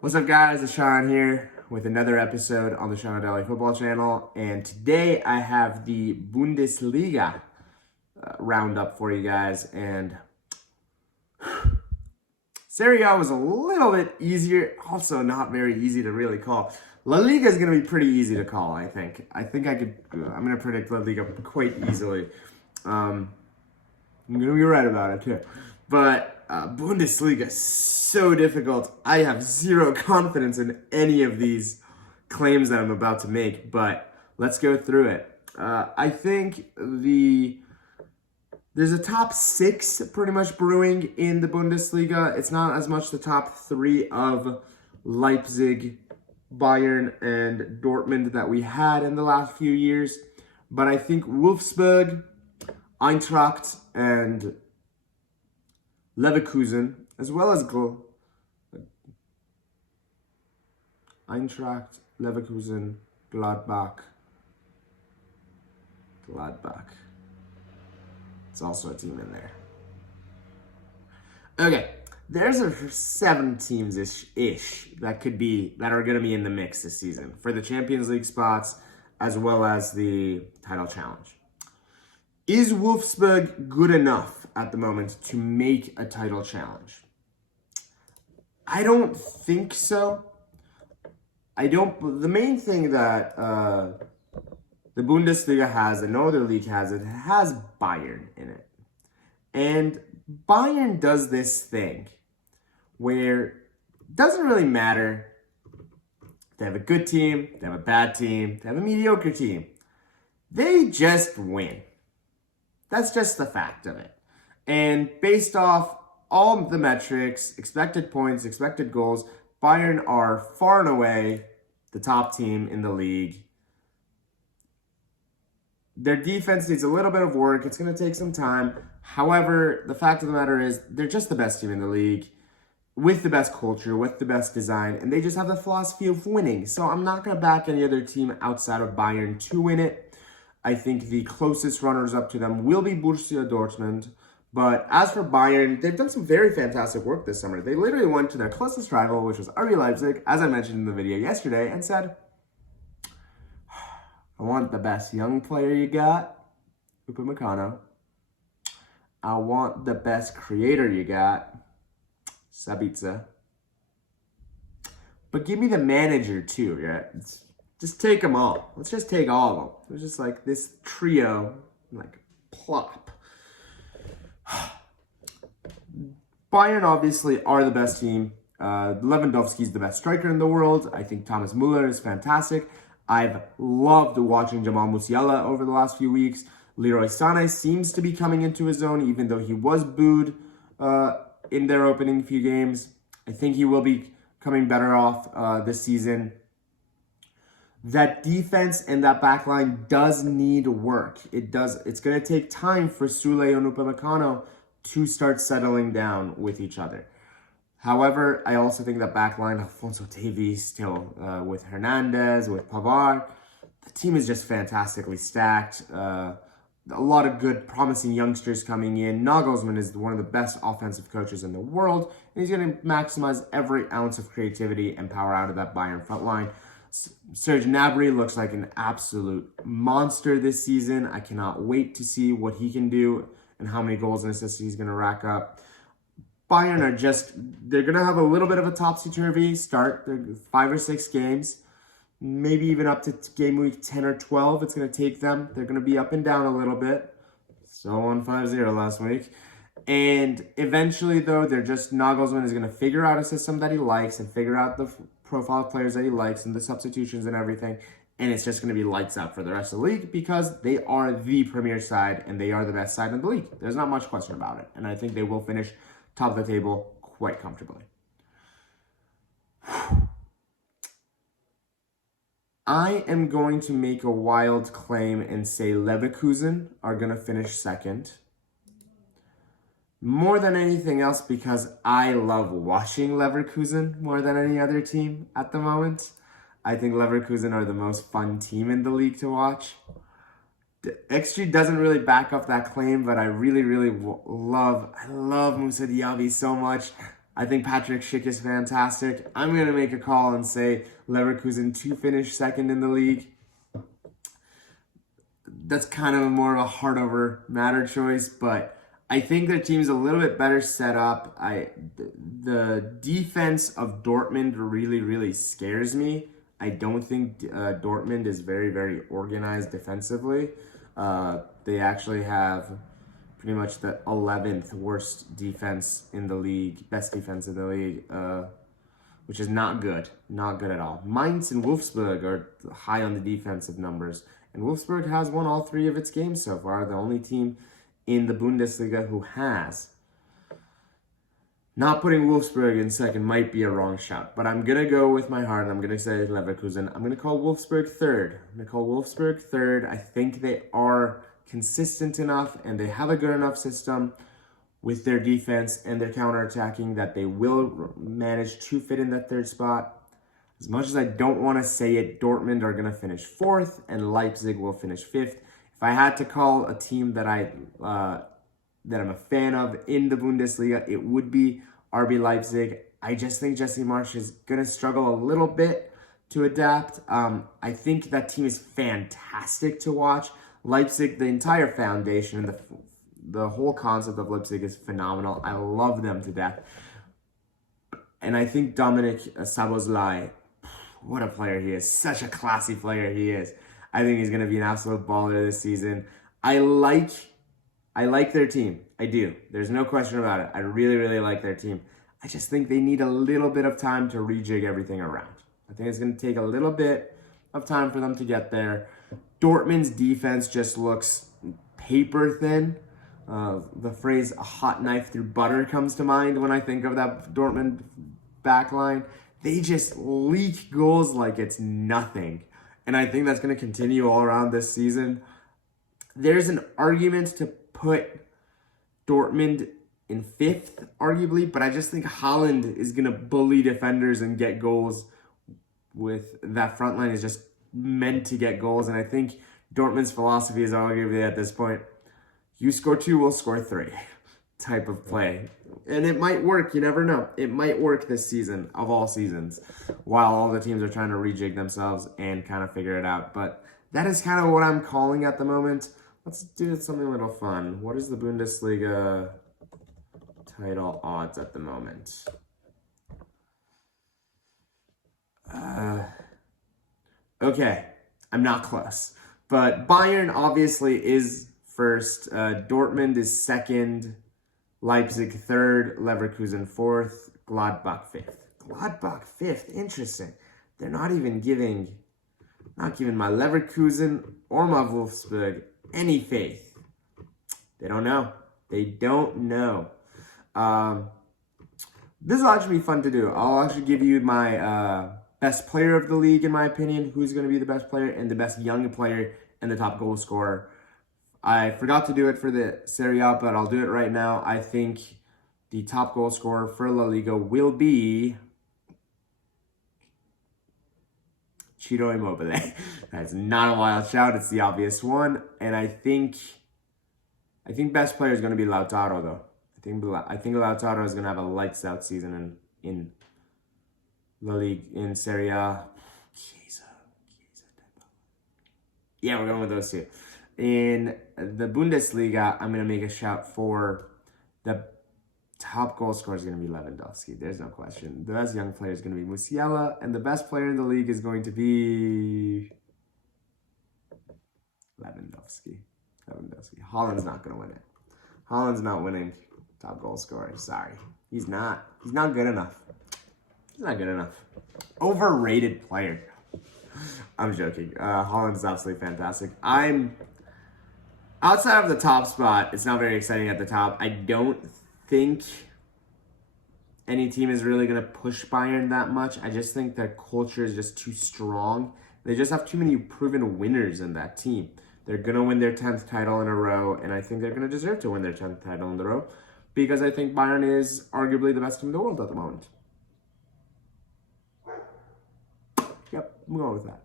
What's up, guys? It's Sean here with another episode on the Sean Daily Football Channel, and today I have the Bundesliga roundup for you guys. And Serie A was a little bit easier, also not very easy to really call. La Liga is going to be pretty easy to call, I think. I'm going to predict La Liga quite easily. I'm going to be right about it too. But Bundesliga is so difficult. I have zero confidence in any of these claims that I'm about to make, but let's go through it. I think there's a top six pretty much brewing in the Bundesliga. It's not as much the top three of Leipzig, Bayern, and Dortmund that we had in the last few years. But I think Wolfsburg, Eintracht, and Leverkusen, as well as Eintracht, Leverkusen, Gladbach. It's also a team in there. Okay, there's a 7 teams ish that are going to be in the mix this season for the Champions League spots as well as the title challenge. Is Wolfsburg good enough at the moment to make a title challenge? I don't think so. The main thing that the Bundesliga has and no other league has, it has Bayern in it. And Bayern does this thing where it doesn't really matter if they have a good team, they have a bad team, they have a mediocre team. They just win. That's just the fact of it. And based off all the metrics, expected points, expected goals, Bayern are far and away the top team in the league. Their defense needs a little bit of work. It's going to take some time. However, the fact of the matter is they're just the best team in the league with the best culture, with the best design, and they just have the philosophy of winning. So I'm not going to back any other team outside of Bayern to win it. I think the closest runners-up to them will be Borussia Dortmund. But as for Bayern, they've done some very fantastic work this summer. They literally went to their closest rival, which was RB Leipzig, as I mentioned in the video yesterday, and said, I want the best young player you got, Upamecano. I want the best creator you got, Sabitzer. But give me the manager too, yeah? Just take them all. Let's just take all of them. It was just like this trio, like plop. Bayern obviously are the best team. Lewandowski's the best striker in the world. I think Thomas Müller is fantastic. I've loved watching Jamal Musiala over the last few weeks. Leroy Sané seems to be coming into his own, even though he was booed in their opening few games. I think he will be coming better off this season. That defense and that back line does need work. It's going to take time for Sule and Upamecano to start settling down with each other. However, I also think that back line, Alphonso Davies still with Hernandez, with Pavard, the team is just fantastically stacked. A lot of good, promising youngsters coming in. Nagelsmann is one of the best offensive coaches in the world, and he's going to maximize every ounce of creativity and power out of that Bayern front line. Serge Gnabry looks like an absolute monster this season. I cannot wait to see what he can do and how many goals and assists he's going to rack up. Bayern they're going to have a little bit of a topsy-turvy start. They're 5 or 6 games, maybe even up to game week 10 or 12. It's going to take them. They're going to be up and down a little bit. So won 5-0 last week. And eventually, though, Nagelsmann is going to figure out a system that he likes and figure out the profile of players that he likes and the substitutions and everything. And it's just going to be lights out for the rest of the league because they are the premier side and they are the best side in the league. There's not much question about it. And I think they will finish top of the table quite comfortably. I am going to make a wild claim and say Leverkusen are going to finish second. More than anything else because I love watching Leverkusen more than any other team at the moment. I think Leverkusen are the most fun team in the league to watch. XG doesn't really back up that claim, but I really, really love Moussa Diaby so much. I think Patrick Schick is fantastic. I'm going to make a call and say Leverkusen to finish second in the league. That's kind of more of a heart over matter choice, but I think their team's a little bit better set up. The defense of Dortmund really scares me. I don't think Dortmund is very organized defensively. They actually have pretty much the 11th worst defense in the league, best defense in the league, which is not good. Not good at all. Mainz and Wolfsburg are high on the defensive numbers, and Wolfsburg has won all 3 of its games so far. The only team in the Bundesliga who has. Not putting Wolfsburg in second might be a wrong shot, but I'm going to go with my heart, and I'm going to say Leverkusen. I'm going to call Wolfsburg third. I think they are consistent enough, and they have a good enough system with their defense and their counterattacking that they will manage to fit in that third spot. As much as I don't want to say it, Dortmund are going to finish 4th, and Leipzig will finish 5th. If I had to call a team that I'm a fan of in the Bundesliga, it would be RB Leipzig. I just think Jesse Marsch is going to struggle a little bit to adapt. I think that team is fantastic to watch. Leipzig, the entire foundation, the whole concept of Leipzig is phenomenal. I love them to death. And I think Dominik Szoboszlai, what a player he is. Such a classy player he is. I think he's going to be an absolute baller this season. I like their team. I do. There's no question about it. I really like their team. I just think they need a little bit of time to rejig everything around. I think it's going to take a little bit of time for them to get there. Dortmund's defense just looks paper thin. The phrase "a hot knife through butter" comes to mind when I think of that Dortmund backline. They just leak goals like it's nothing. And I think that's going to continue all around this season. There's an argument to put Dortmund in 5th, arguably, but I just think Haaland is going to bully defenders and get goals. With that front line is just meant to get goals, and I think Dortmund's philosophy is arguably at this point, you score 2, we'll score 3 type of play. And it might work, you never know. It might work this season, of all seasons, while all the teams are trying to rejig themselves and kind of figure it out. But that is kind of what I'm calling at the moment. Let's do something a little fun. What is the Bundesliga title odds at the moment? Okay, I'm not close. But Bayern obviously is first. Dortmund is second. Leipzig third. Leverkusen 4th. Gladbach 5th. Gladbach 5th. Interesting. They're not giving my Leverkusen or my Wolfsburg any faith. They don't know. This will actually be fun to do. I'll actually give you my best player of the league, in my opinion, who's going to be the best player, and the best young player and the top goal scorer. I forgot to do it for the Serie A, but I'll do it right now. I think the top goal scorer for La Liga will be Ciro Immobile. That's not a wild shout. It's the obvious one. And I think best player is going to be Lautaro, though. I think Lautaro is going to have a lights out season in La Liga, in Serie A. Yeah, we're going with those two. In the Bundesliga, I'm going to make a shout for the top goal scorer is going to be Lewandowski. There's no question. The best young player is going to be Musiala, and the best player in the league is going to be Lewandowski. Haaland's not going to win it. Haaland's not winning top goal scorer. Sorry. He's not good enough. He's not good enough. Overrated player. I'm joking. Haaland is absolutely fantastic. Outside of the top spot, it's not very exciting at the top. I don't think any team is really going to push Bayern that much. I just think their culture is just too strong. They just have too many proven winners in that team. They're going to win their 10th title in a row, and I think they're going to deserve to win their 10th title in a row because I think Bayern is arguably the best team in the world at the moment. Yep, I'm going with that.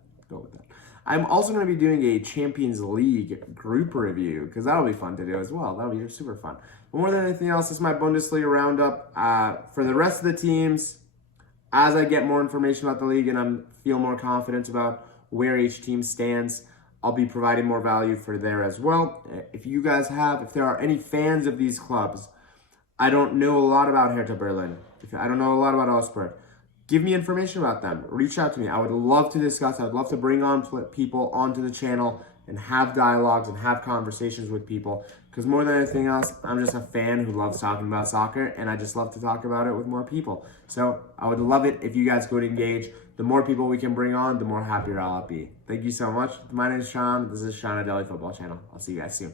I'm also going to be doing a Champions League group review because that'll be fun to do as well. That'll be super fun. But more than anything else, this is my Bundesliga roundup. For the rest of the teams, as I get more information about the league and I feel more confident about where each team stands, I'll be providing more value for there as well. If there are any fans of these clubs, I don't know a lot about Hertha Berlin. I don't know a lot about Augsburg. Give me information about them. Reach out to me. I would love to discuss. I would love to bring on people onto the channel and have dialogues and have conversations with people. Because more than anything else, I'm just a fan who loves talking about soccer, and I just love to talk about it with more people. So I would love it if you guys would engage. The more people we can bring on, the more happier I'll be. Thank you so much. My name is Sean. This is Sean at Daily Football Channel. I'll see you guys soon.